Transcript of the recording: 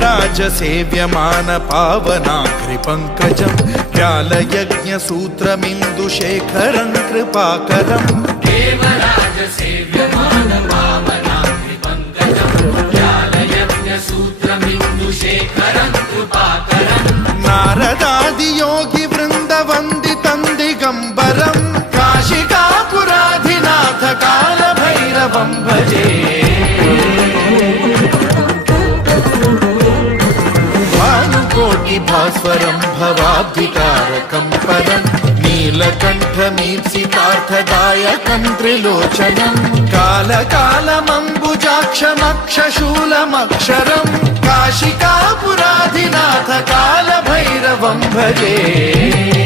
देवराज सेव्यमान पावनाग्रिपङ्कजं व्यालयज्ञसूत्रमिन्दुशेखरं कृपाकरं देवराज सेव्यमान पावनाग्रिपङ्कजं व्यालयज्ञसूत्रमिन्दुशेखरं कृपाकरं नारदादियोगि वृन्दवन्दितं दिगम्बरं काशिकापुराधिनाथ कालभैरवं भजे भास्वरं भवाब्धिकारकं परं नीलकण्ठमीप्सितार्थदायकं त्रिलोचनं कालकालमम्बुजाक्षमक्षशूलमक्षरं काशिकापुराधिनाथ कालभैरवं भजे।